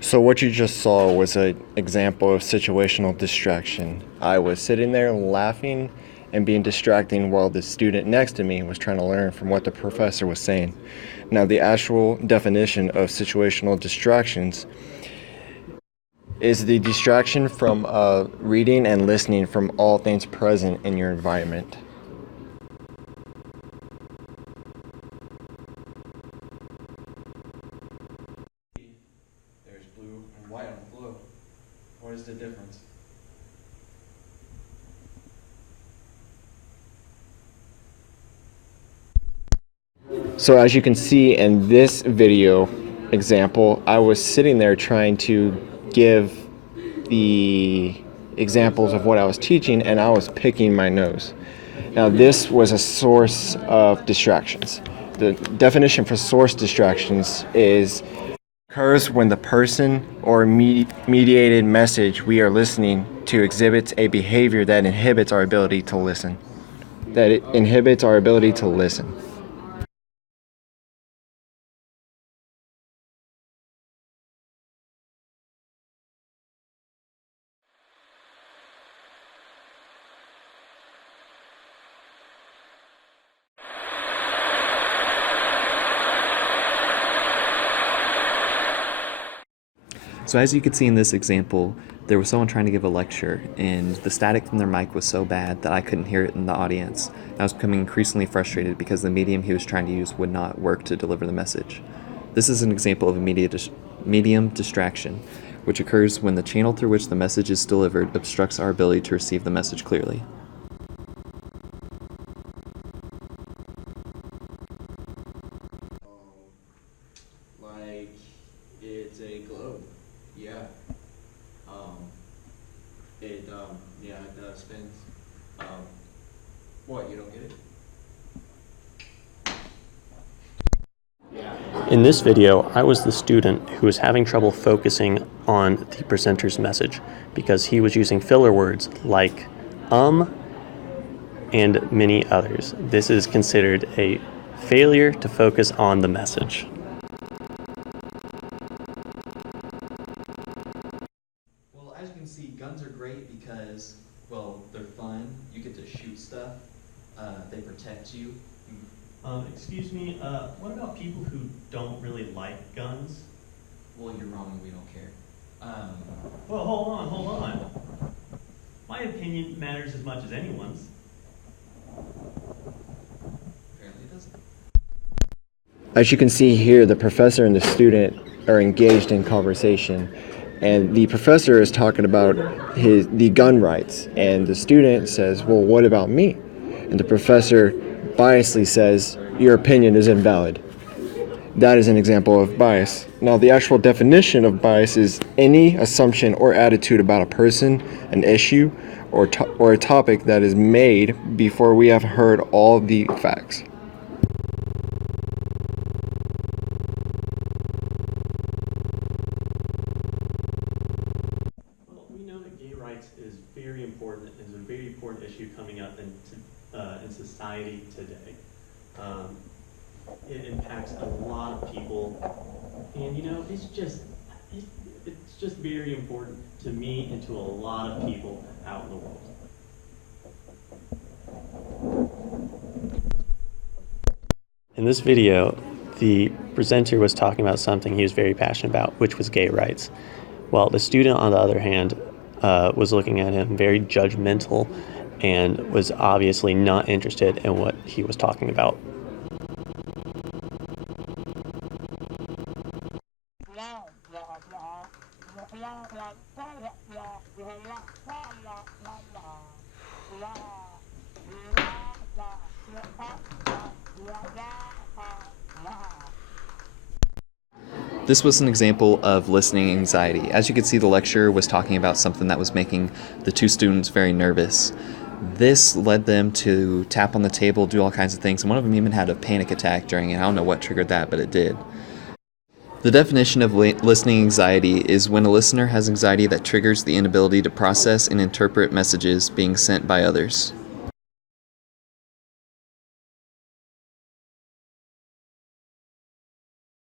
So what you just saw was an example of situational distraction. I was sitting there laughing and being distracting while the student next to me was trying to learn from what the professor was saying. Now, the actual definition of situational distractions is the distraction from reading and listening from all things present in your environment. There's blue and white on the blue. What is the difference? So as you can see in this video example, I was sitting there trying to give the examples of what I was teaching, and I was picking my nose. Now this was a source of distractions. The definition for source distractions occurs when the person or mediated message we are listening to exhibits a behavior that inhibits our ability to listen. So as you could see in this example, there was someone trying to give a lecture, and the static from their mic was so bad that I couldn't hear it in the audience. I was becoming increasingly frustrated because the medium he was trying to use would not work to deliver the message. This is an example of a medium distraction, which occurs when the channel through which the message is delivered obstructs our ability to receive the message clearly. Like it's a globe. Yeah. It spins. What, you don't get it? In this video, I was the student who was having trouble focusing on the presenter's message because he was using filler words like and many others. This is considered a failure to focus on the message. Well, as you can see, guns are great because, well, they're fun. You get to shoot stuff. They protect you. Excuse me, what about people who don't really like guns? Well, you're wrong. We don't care. Well, hold on. My opinion matters as much as anyone's. Apparently it doesn't. As you can see here, the professor and the student are engaged in conversation, and the professor is talking about the gun rights, and the student says, well, what about me? And the professor biasly says, your opinion is invalid. That is an example of bias. Now, the actual definition of bias is any assumption or attitude about a person, an issue, or a topic that is made before we have heard all the facts. Well, we know that gay rights is very important. It's a very important issue coming up in society today. It impacts a lot of people, and it's just very important to me and to a lot of people out in the world. In this video, the presenter was talking about something he was very passionate about, which was gay rights. While the student, on the other hand, was looking at him very judgmental and was obviously not interested in what he was talking about. This was an example of listening anxiety. As you could see, the lecturer was talking about something that was making the two students very nervous. This led them to tap on the table, do all kinds of things, and one of them even had a panic attack during it. I don't know what triggered that, but it did. The definition of listening anxiety is when a listener has anxiety that triggers the inability to process and interpret messages being sent by others.